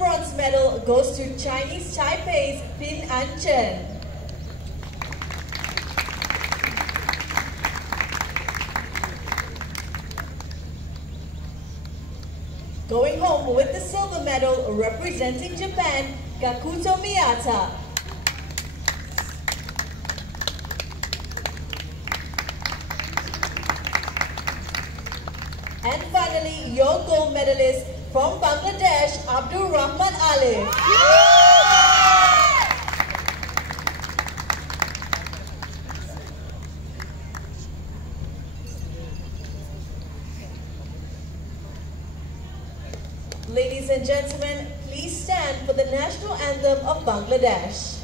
bronze medal goes to Chinese Taipei's Pin An Chen. Going home with the silver medal representing Japan, Gakuto Miyata. And finally, your gold medalist from Bangladesh, Abdul Rahman Alif. Ladies and gentlemen, please stand for the national anthem of Bangladesh.